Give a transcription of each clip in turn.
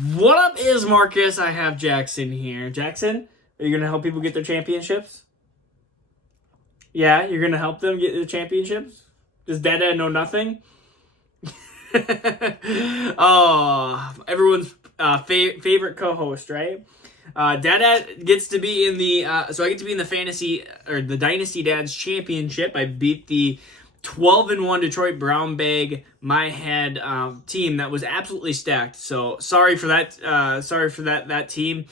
What up is Marcus? I have Jackson here. Jackson, are you going to help people get their championships? Yeah, you're going to help them get their championships? Does Dada know nothing? Oh, everyone's favorite co-host, right? Dada gets to be in the, so I get to be in the fantasy, or the Dynasty Dads Championship. I beat the 12-1 Detroit Brown Bag My Head team that was absolutely stacked. So sorry for that. That team.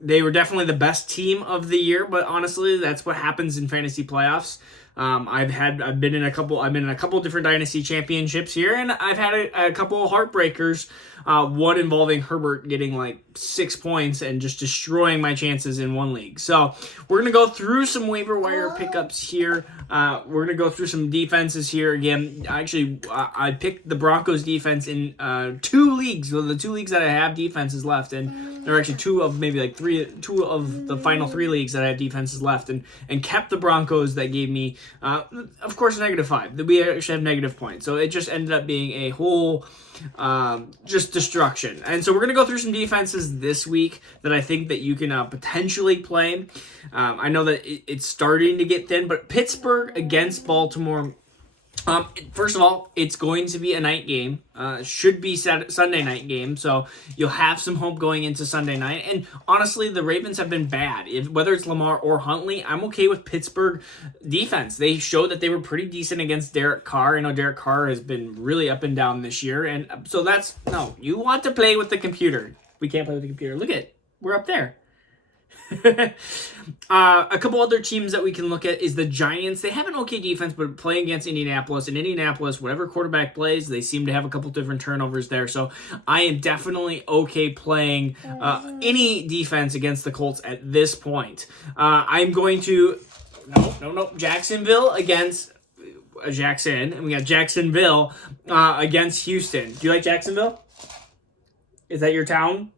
They were definitely the best team of the year, but honestly, that's what happens in fantasy playoffs. I've been in a couple different Dynasty championships here, and I've had a couple of heartbreakers. One involving Herbert getting like 6 points and just destroying my chances in one league. So we're gonna go through some waiver wire pickups here. We're gonna go through some defenses here again. Actually, I picked the Broncos defense in 2 leagues. So the 2 leagues that I have defenses left, and there are actually two of the final 3 leagues that I have defenses left, and kept the Broncos that gave me, of course, -5. We actually have negative points, so it just ended up being a whole just destruction. And so we're gonna go through some defenses this week that I think that you can potentially play. I know that it's starting to get thin, but Pittsburgh against Baltimore. First of all, it's going to be a night game. Should be Sunday night game, so you'll have some hope going into Sunday night. And honestly, the Ravens have been bad. Whether it's Lamar or Huntley, I'm okay with Pittsburgh defense. They showed that they were pretty decent against Derek Carr. I know Derek Carr has been really up and down this year, and so you want to play with the computer. We can't play with the computer. Look at it. We're up there. A couple other teams that we can look at is the Giants. They have an okay defense, but playing against Indianapolis. In Indianapolis, whatever quarterback plays, they seem to have a couple different turnovers there. So I am definitely okay playing any defense against the Colts at this point. I'm going to... No. Jacksonville against... Jackson. And we got Jacksonville against Houston. Do you like Jacksonville? Is that your town?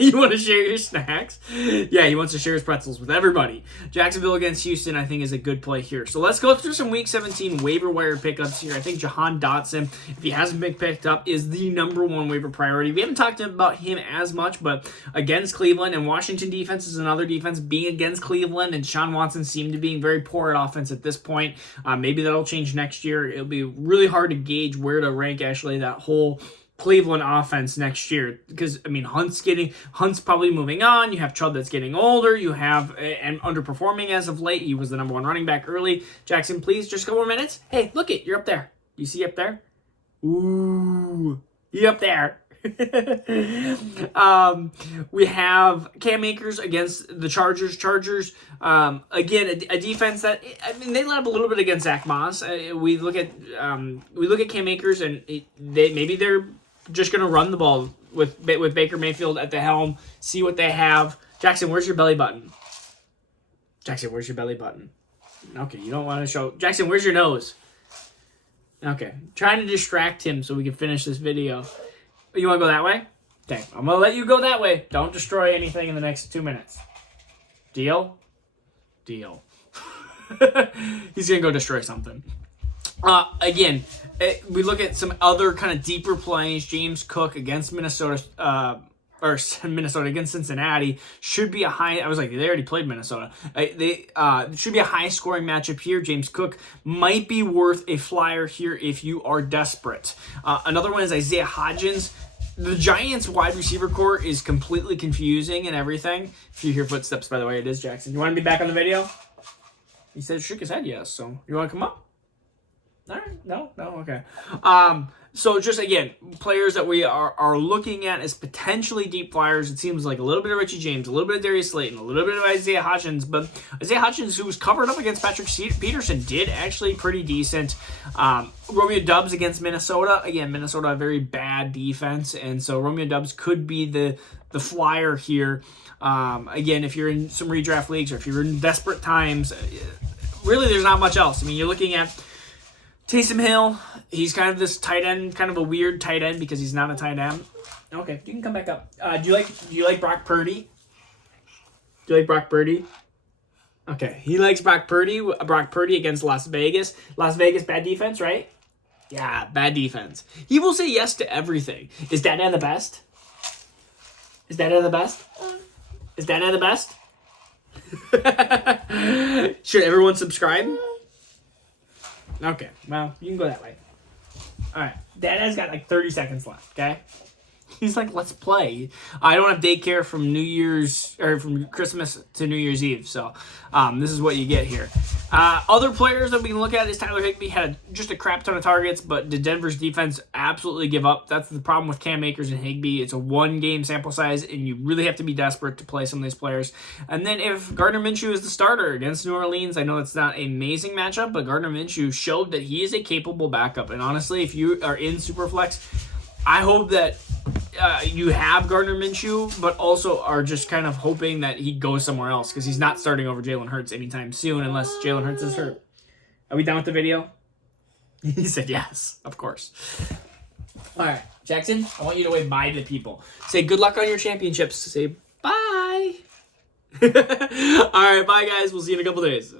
You want to share your snacks? Yeah, he wants to share his pretzels with everybody. Jacksonville against Houston, I think, is a good play here. So let's go through some Week 17 waiver wire pickups here. I think Jahan Dotson, if he hasn't been picked up, is the #1 waiver priority. We haven't talked about him as much, but against Cleveland, and Washington defense is another defense being against Cleveland, and Deshaun Watson seemed to be very poor at offense at this point. Maybe that'll change next year. It'll be really hard to gauge where to rank actually that whole Cleveland offense next year, because Hunt's probably moving on. You have Chubb that's getting older. You have and underperforming as of late. He was the #1 running back early. Jackson, please, just a couple more minutes. Hey, look it, you're up there. You see up there? Ooh, you up there. We have Cam Akers against the Chargers. Again, a defense that, I mean, they let up a little bit against Zach Moss. We look at Cam Akers, and maybe they're just going to run the ball with Baker Mayfield at the helm, see what they have. Jackson, where's your belly button? Jackson, where's your belly button? Okay, you don't want to show. Jackson, where's your nose? Okay, trying to distract him so we can finish this video. You want to go that way? Okay, I'm going to let you go that way. Don't destroy anything in the next 2 minutes. Deal? Deal. He's going to go destroy something. Again, we look at some other kind of deeper plays. James Cook against Minnesota, against Cincinnati should be a high. I was like, they already played Minnesota. They should be a high scoring matchup here. James Cook might be worth a flyer here if you are desperate. Another one is Isaiah Hodgins. The Giants wide receiver core is completely confusing and everything. If you hear footsteps, by the way, it is Jackson. You want to be back on the video? He said, shook his head yes. So you want to come up? All right. No, okay. So just, again, players that we are looking at as potentially deep flyers. It seems like a little bit of Richie James, a little bit of Darius Slayton, a little bit of Isaiah Hodgins. But Isaiah Hodgins, who was covered up against Patrick Peterson, did actually pretty decent. Romeo Doubs against Minnesota. Again, Minnesota, a very bad defense. And so Romeo Doubs could be the flyer here. Again, if you're in some redraft leagues or if you're in desperate times, really there's not much else. I mean, you're looking at Taysom Hill. He's kind of this tight end, kind of a weird tight end because he's not a tight end. Okay, you can come back up. Do you like Brock Purdy? Do you like Brock Purdy? Okay, he likes Brock Purdy. Brock Purdy against Las Vegas. Las Vegas, bad defense, right? Yeah, bad defense. He will say yes to everything. Is Dada the best? Is Dada the best? Is Dada the best? Should everyone subscribe? Okay, well, you can go that way. Alright, Dada's got like 30 seconds left, okay? He's like, let's play. I don't have daycare from from Christmas to New Year's Eve, so this is what you get here. Other players that we can look at is Tyler Higbee had just a crap ton of targets, but did Denver's defense absolutely give up? That's the problem with Cam Akers and Higbee. It's a one-game sample size, and you really have to be desperate to play some of these players. And then if Gardner Minshew is the starter against New Orleans, I know it's not an amazing matchup, but Gardner Minshew showed that he is a capable backup. And honestly, if you are in Superflex, I hope that you have Gardner Minshew, but also are just kind of hoping that he goes somewhere else because he's not starting over Jalen Hurts anytime soon unless Jalen Hurts is hurt. Are we done with the video? He said yes, of course. All right, Jackson, I want you to wave bye to the people. Say good luck on your championships. Say bye. All right, bye, guys. We'll see you in a couple days.